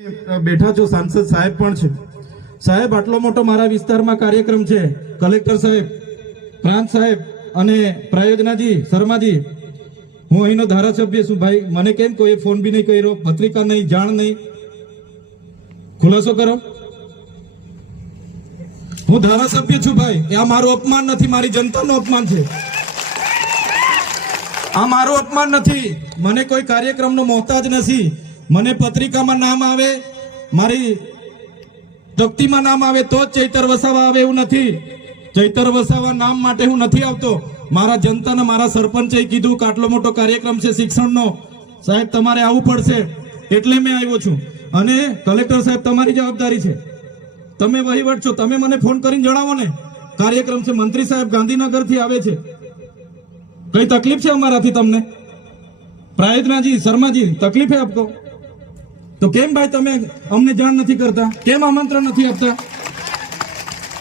બેઠા છો, સાંસદ સાહેબ પણ છે. સાહેબ, આટલો મોટો મારા વિસ્તારમાં કાર્યક્રમ છે. કલેક્ટર સાહેબ, પ્રાંત સાહેબ અને પ્રાયોજનાજી શર્માજી, હું અહીંનો ધારાસભ્ય છું ભાઈ. મને કેમ કોઈ ફોન બી નહીં કર્યો, પત્રિકા નહીં, જાણ નહીં, ખુલાસો કરો. હું ધારાસભ્ય છું ભાઈ. આ મારું અપમાન નથી, મારી જનતાનું અપમાન છે. આ મારું અપમાન નથી. મને કોઈ કાર્યક્રમનો મોહતાજ નથી. મને પત્રિકામાં નામ આવે, મારી તકતીમાં નામ આવે તો જ ચૈતર વસાવા આવે એવું નથી. ચૈતર વસાવા નામ માટે હું નથી આવતો. મારા જનતાને મારા સરપંચે કીધું કે આટલો મોટો કાર્યક્રમ છે શિક્ષણનો, સાહેબ તમારે આવવું પડશે, એટલે મેં આવ્યો છું. અને કલેક્ટર સાહેબ, તમારી જવાબદારી છે, તમે વહીવટ છો, તમે મને ફોન કરીને જણાવો ને કાર્યક્રમ છે. મંત્રી સાહેબ ગાંધીનગરથી આવે છે, કઈ તકલીફ છે અમારાથી તમને? પ્રાયોજનાજી શર્માજી, તકલીફ है आपको? તો કેમ ભાઈ તમે અમને જાણ નથી કરતા? કેમ આમંત્રણ નથી આપતા?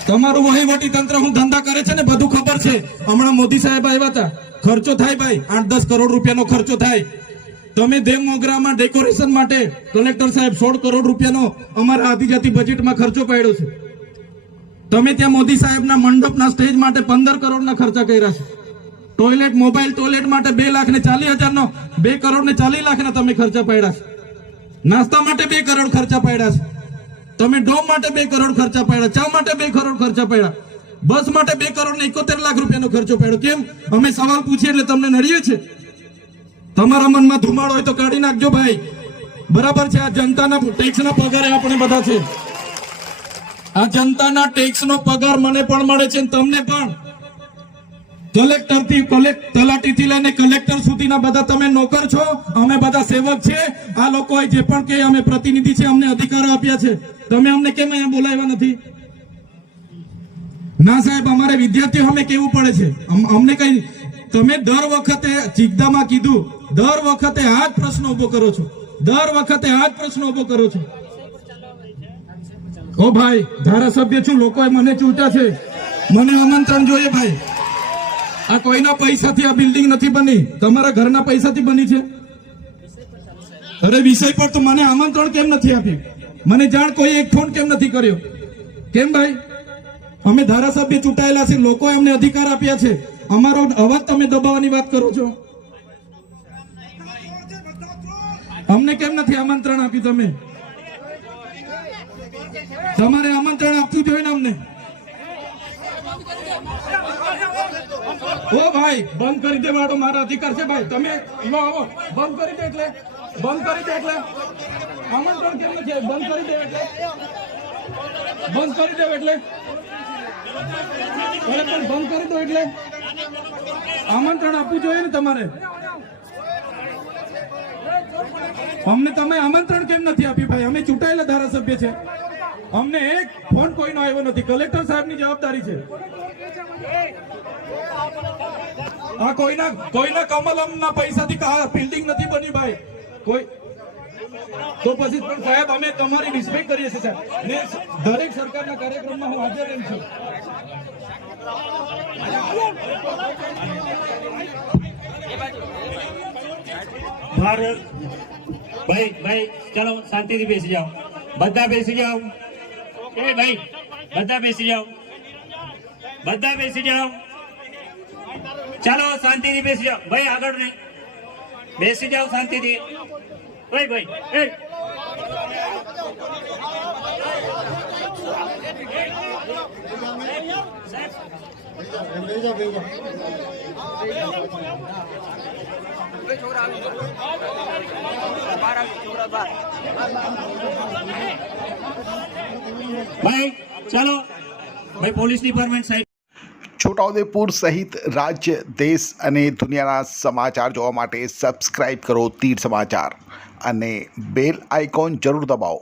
તમારું વહીવટી તંત્ર હું ધંધા કરે છે ને બધું ખબર છે. હમણાં મોદી સાહેબ આવ્યા હતા, ખર્ચો થાય ભાઈ, 8-10 કરોડ રૂપિયાનો ખર્ચો થાય. તમે દેવ મોગરામાં ડેકોરેશન માટે કલેક્ટર સાહેબ 16 કરોડ રૂપિયાનો અમારા આદિજાતિ બજેટમાં ખર્ચો પાડ્યો છે. તમે ત્યાં મોદી સાહેબના મંડપના સ્ટેજ માટે 15 કરોડના ખર્ચા કર્યા છે. ટોયલેટ, મોબાઈલ ટોયલેટ માટે 2,40,000 નો, 2 કરોડ ને 40 લાખના તમે ખર્ચા પાડ્યા છે. નાસ્તા માટે 2 કરોડ ખર્ચા પાડ્યા છે. તમે ડોમ માટે 2 કરોડ ખર્ચા પાડ્યા, ચા માટે 2 કરોડ ખર્ચા પાડ્યા, બસ માટે 2 કરોડ ને 71 લાખ રૂપિયાનો ખર્ચો પાડ્યો. કેમ? અમે સવાલ પૂછીએ એટલે તમને નડીએ છે? તમારા મનમાં ધુમાડો હોય તો કાઢી નાખજો ભાઈ. બરાબર છે, આ જનતાના ટેક્સના પગારે આપણે બધા છે. આ જનતાના ટેક્સનો પગાર મને પણ મળે છે, તમને પણ. કલેક્ટર થી તલાટી થી લઈને કલેક્ટર સુધીના બધા તમે નોકર છો, અમે બધા સેવક છે. આ લોકોએ જે પણ કે અમે પ્રતિનિધિ છે, અમને અધિકારો આપ્યા છે. તમે અમને કેમ અહીંયા બોલાવ્યા નથી? ના સાહેબ, અમારે વિદ્યાર્થીઓ અમે કેવું પડે છે. અમને કઈ, તમે દર વખતે ચિકદામાં કીધું, દર વખતે આ જ પ્રશ્ન ઉભો કરો છો, દર વખતે આ જ પ્રશ્ન ઉભો કરો છો. ઓ ભાઈ, ધારાસભ્ય છું, લોકોએ મને ચૂંટ્યા છે, મને આમંત્રણ જોઈએ ભાઈ. આ કોઈના પૈસાથી આ બિલ્ડિંગ નથી બની, તમારા ઘરના પૈસાથી બની છે. અરે વિષય પર તો મને આમંત્રણ કેમ નથી આપ્યું? મને જાણ કોઈ એક ફોન કેમ નથી કર્યો? કેમ ભાઈ? અમે ધારાસભ્ય ચૂંટાયેલા છે, લોકોએ અમને અધિકાર આપ્યા છે. અમારો અવાજ તમે દબાવવાની વાત કરો છો. અમને કેમ નથી આમંત્રણ આપ્યું? તમે તમારે આમંત્રણ આપવું જોઈએ ને અમને. ઓ ભાઈ, બંધ કરી દેવાડો, મારા અધિકાર છે ભાઈ. તમે આવો, બંધ કરી દે એટલે, બંધ કરી દે એટલે આમંત્રણ કેમ નથી? બંધ કરી દે એટલે, બંધ કરી દે એટલે, પણ બંધ કરી દો એટલે આમંત્રણ આપવું જોઈએ ને તમારે. અમને તમે આમંત્રણ કેમ નથી આપ્યું ભાઈ? અમે ચૂંટાયેલા ધારાસભ્ય છે, અમને એક ફોન કોઈનો આવ્યો નથી. કલેક્ટર સાહેબની જવાબદારી છે. આ કોઈના કમલમના પૈસાથી બિલ્ડિંગ નથી બની ભાઈ. કોઈ તો પછી પણ સાહેબ, અમે તમારી રિસ્પેક્ટ કરીએ છીએ સાહેબ, ને દરેક સરકારના કાર્યક્રમમાં હું હાજર રહું છું. ભારત ભાઈ, ચલો શાંતિથી બેસી જાઓ, બધા બેસી જાઓ. એ ભાઈ, બધા બેસી જાઓ, બધા બેસી જાઓ. ચાલો શાંતિથી બેસી જાઓ ભાઈ, આગળ નહીં, બેસી જાઓ શાંતિથી. ભાઈ એ ભાઈ, ચાલો ભાઈ, પોલીસ ડિપાર્ટમેન્ટ સાહેબ. છોટાઉદેપુર સહિત રાજ્ય, દેશ અને દુનિયાના સમાચાર જોવા માટે સબસ્ક્રાઈબ કરો તીર સમાચાર અને બેલ આઇકોન જરૂર દબાવો.